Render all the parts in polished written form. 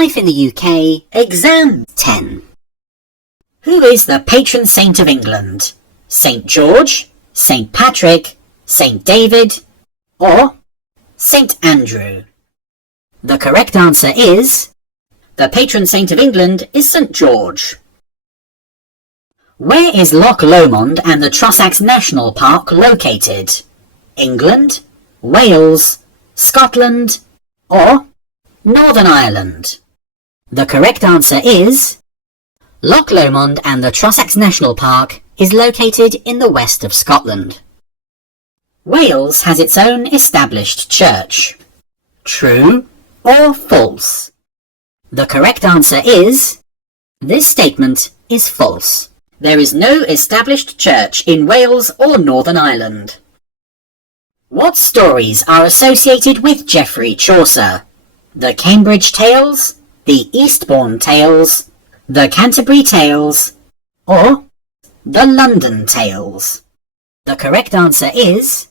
Life in the UK, Exam 10. Who is the patron saint of England? St. George, St. Patrick, St. David, or St. Andrew? The correct answer is the patron saint of England is St. George. Where is Loch Lomond and the Trossachs National Park located? England, Wales, Scotland, or Northern Ireland? The correct answer is Loch Lomond and the Trossachs National Park is located in the west of Scotland. Wales has its own established church. True or false? The correct answer is this statement is false. There is no established church in Wales or Northern Ireland. What stories are associated with Geoffrey Chaucer? The Cambridge Tales, the Eastbourne Tales, the Canterbury Tales, or the London Tales? The correct answer is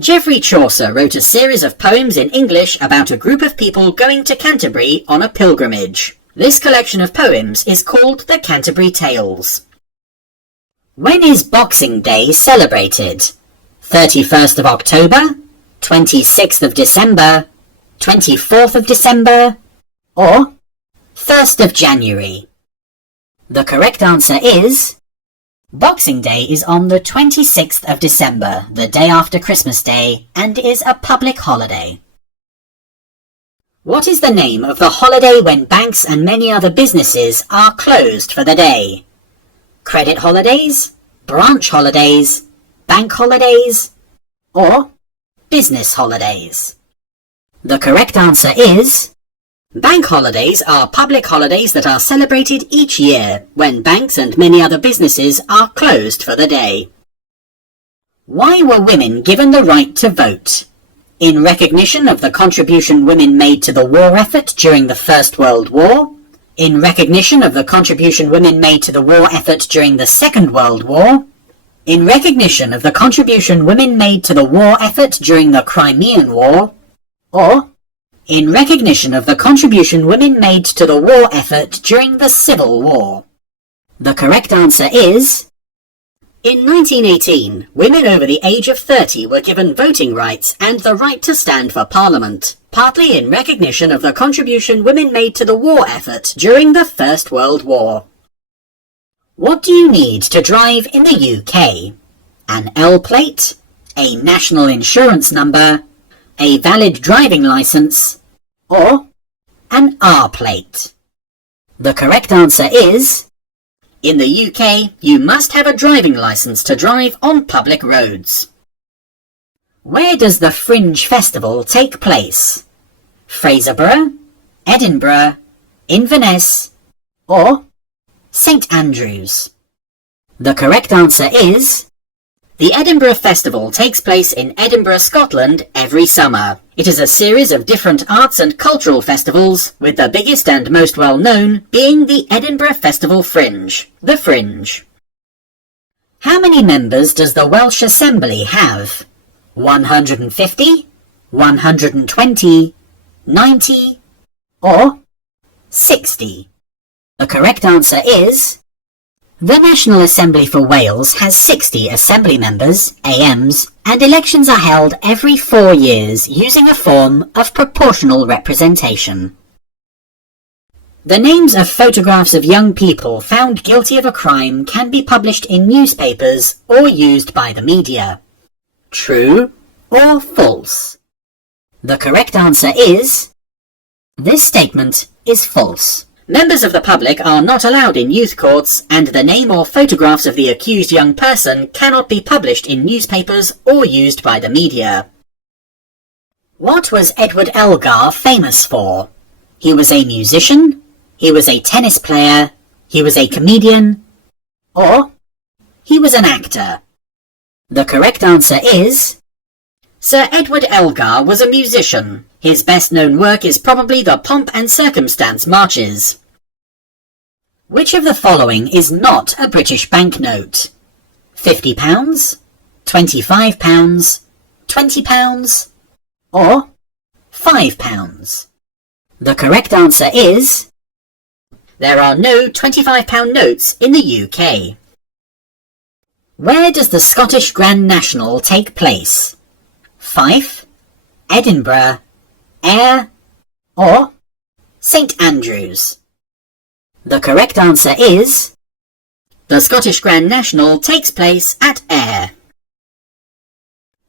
Geoffrey Chaucer wrote a series of poems in English about a group of people going to Canterbury on a pilgrimage. This collection of poems is called the Canterbury Tales. When is Boxing Day celebrated? 31st of October, 26th of December, 24th of December, or 1st of January? The correct answer is Boxing Day is on the 26th of December, the day after Christmas Day, and is a public holiday. What is the name of the holiday when banks and many other businesses are closed for the day? Credit holidays, branch holidays, bank holidays, or business holidays? The correct answer is bank holidays are public holidays that are celebrated each year when banks and many other businesses are closed for the day. Why were women given the right to vote? In recognition of the contribution women made to the war effort during the First World War, in recognition of the contribution women made to the war effort during the Second World War, in recognition of the contribution women made to the war effort during the Crimean War, or in recognition of the contribution women made to the war effort during the Civil War? The correct answer is in 1918, women over the age of 30 were given voting rights and the right to stand for Parliament, partly in recognition of the contribution women made to the war effort during the First World War. What do you need to drive in the UK? An L plate, a national insurance number, a valid driving licence, or an R plate? The correct answer is in the UK, you must have a driving licence to drive on public roads. Where does the Fringe Festival take place? Fraserburgh, Edinburgh, Inverness, or St. Andrews? The correct answer is the Edinburgh Festival takes place in Edinburgh, Scotland every summer. It is a series of different arts and cultural festivals, with the biggest and most well-known being the Edinburgh Festival Fringe, the Fringe. How many members does the Welsh Assembly have? 150, 120, 90, or 60? The correct answer is the National Assembly for Wales has 60 Assembly members, AMs, and elections are held every 4 years using a form of proportional representation. The names of photographs of young people found guilty of a crime can be published in newspapers or used by the media. True or false? The correct answer is this statement is false. Members of the public are not allowed in youth courts, and the name or photographs of the accused young person cannot be published in newspapers or used by the media. What was Edward Elgar famous for? He was a musician, he was a tennis player, he was a comedian, or he was an actor? The correct answer is Sir Edward Elgar was a musician. His best-known work is probably the Pomp and Circumstance Marches. Which of the following is not a British banknote? £50, £25, £20, or £5? The correct answer is... there are no £25 notes in the UK. Where does the Scottish Grand National take place? Fife, Edinburgh, Ayr, or St Andrews? The correct answer is... the Scottish Grand National takes place at Ayr.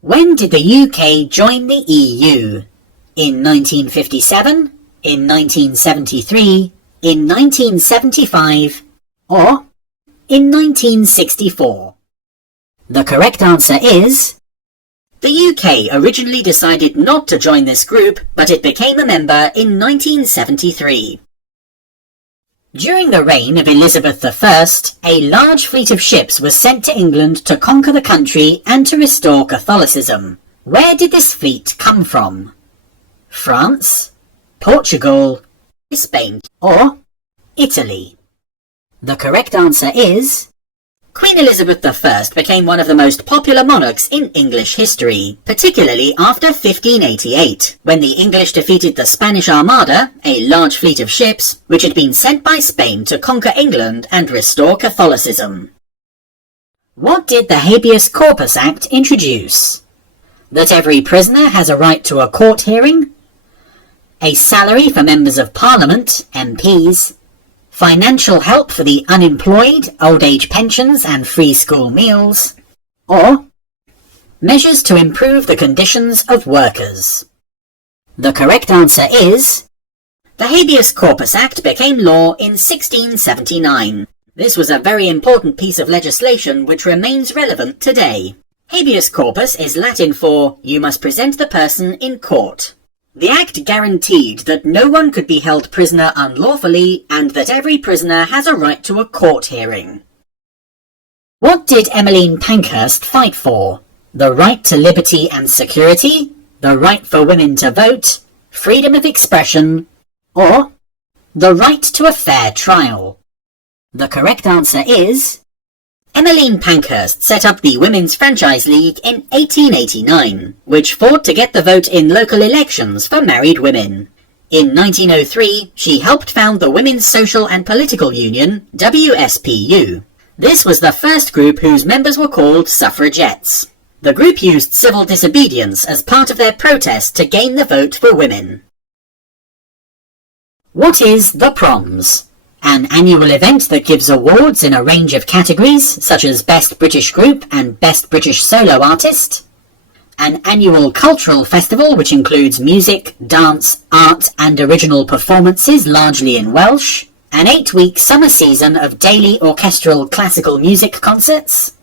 When did the UK join the EU? In 1957, in 1973, in 1975, or in 1964? The correct answer is... the UK originally decided not to join this group, but it became a member in 1973. During the reign of Elizabeth I, a large fleet of ships was sent to England to conquer the country and to restore Catholicism. Where did this fleet come from? France, Portugal, Spain, or Italy? The correct answer is... Queen Elizabeth I became one of the most popular monarchs in English history, particularly after 1588, when the English defeated the Spanish Armada, a large fleet of ships, which had been sent by Spain to conquer England and restore Catholicism. What did the Habeas Corpus Act introduce? That every prisoner has a right to a court hearing, a salary for members of Parliament, MPs, financial help for the unemployed, old age pensions and free school meals, or measures to improve the conditions of workers? The correct answer is... the Habeas Corpus Act became law in 1679. This was a very important piece of legislation which remains relevant today. Habeas corpus is Latin for "you must present the person in court." The Act guaranteed that no one could be held prisoner unlawfully and that every prisoner has a right to a court hearing. What did Emmeline Pankhurst fight for? The right to liberty and security, the right for women to vote, freedom of expression, or the right to a fair trial? The correct answer is... Emmeline Pankhurst set up the Women's Franchise League in 1889, which fought to get the vote in local elections for married women. In 1903, she helped found the Women's Social and Political Union, WSPU. This was the first group whose members were called suffragettes. The group used civil disobedience as part of their protest to gain the vote for women. What is the Proms? An annual event that gives awards in a range of categories, such as Best British Group and Best British Solo Artist. An annual cultural festival which includes music, dance, art and original performances largely in Welsh. An 8-week summer season of daily orchestral classical music concerts.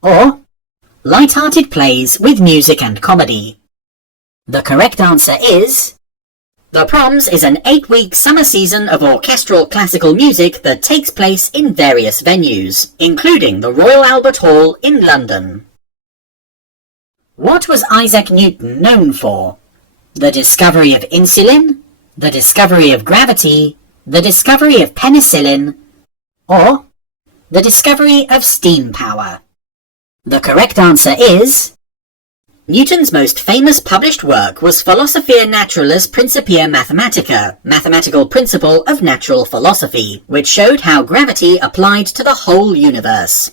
Or light-hearted plays with music and comedy. The correct answer is... The Proms is an 8-week summer season of orchestral classical music that takes place in various venues, including the Royal Albert Hall in London. What was Isaac Newton known for? The discovery of insulin, the discovery of gravity, the discovery of penicillin, or the discovery of steam power? The correct answer is... Newton's most famous published work was Philosophiae Naturalis Principia Mathematica, Mathematical Principle of Natural Philosophy, which showed how gravity applied to the whole universe.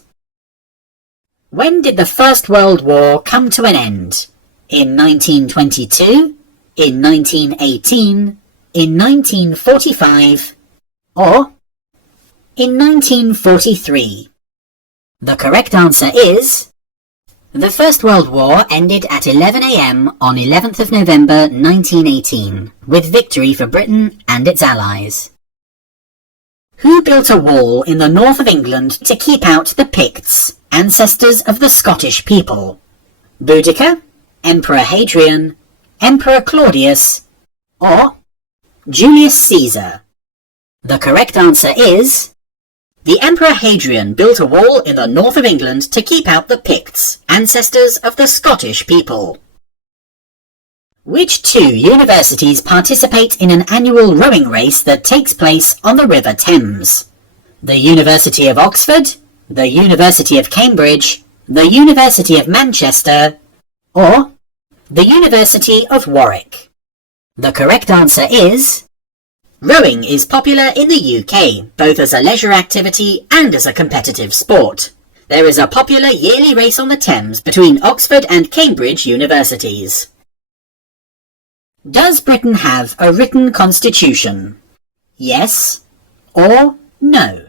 When did the First World War come to an end? In 1922, in 1918, in 1945, or in 1943? The correct answer is... The First World War ended at 11 a.m. on 11th of November 1918, with victory for Britain and its allies. Who built a wall in the north of England to keep out the Picts, ancestors of the Scottish people? Boudicca, Emperor Hadrian, Emperor Claudius, or Julius Caesar? The correct answer is... The Emperor Hadrian built a wall in the north of England to keep out the Picts, ancestors of the Scottish people. Which two universities participate in an annual rowing race that takes place on the River Thames? The University of Oxford, the University of Cambridge, the University of Manchester, or the University of Warwick? The correct answer is... Rowing is popular in the UK, both as a leisure activity and as a competitive sport. There is a popular yearly race on the Thames between Oxford and Cambridge universities. Does Britain have a written constitution? Yes or no?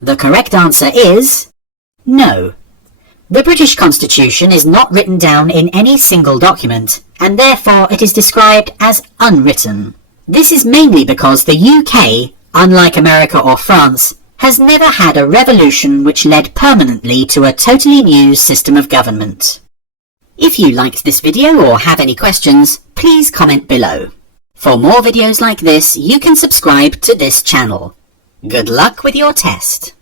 The correct answer is no. The British Constitution is not written down in any single document, and therefore it is described as unwritten. This is mainly because the UK, unlike America or France, has never had a revolution which led permanently to a totally new system of government. If you liked this video or have any questions, please comment below. For more videos like this, you can subscribe to this channel. Good luck with your test!